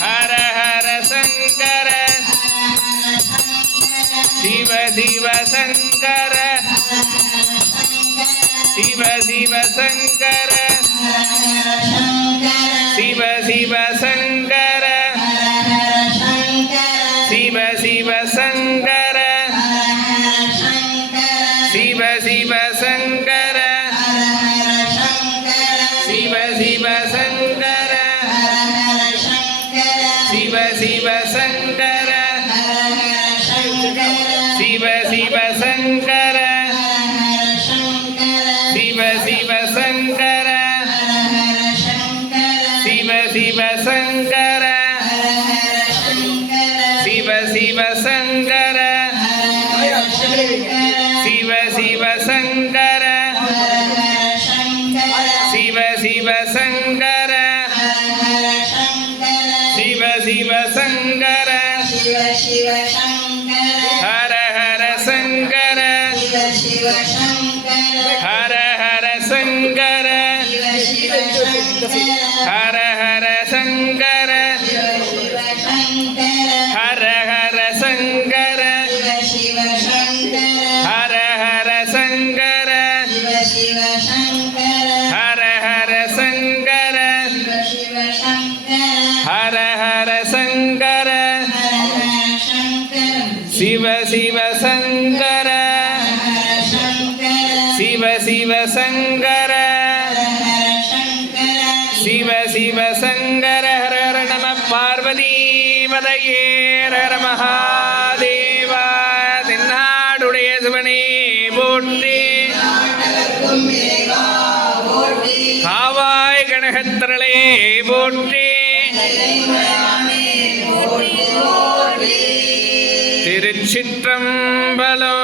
हर हर शंकर शिव शिव शंकर शिव शिव शंकर சிவசங்கர. சிவ சிவசங்கர. சிவ சிவசங்கர. சிவ சிவசங்கர. சிவ சிவசங்கர. சிவ சிவசங்கர. சிவ சிவசங்கர. சிவசங்கர. சிவ சிவசங்கர. சிவ சிவசங்கர. ஹர ஹர சங்கர. ஹர ஹர சங்கர. ஹர சிவ சிவ சங்கர சிவ சிவ சங்கர சிவ சிவ சங்கர ஹர ஹர நம பார்வதி மதையே மகாதேவா தென்னாடுடைய சிவனே போற்றி காவாய் கனகத்திரளே போற்றி திருச்சிற்றம்பலம்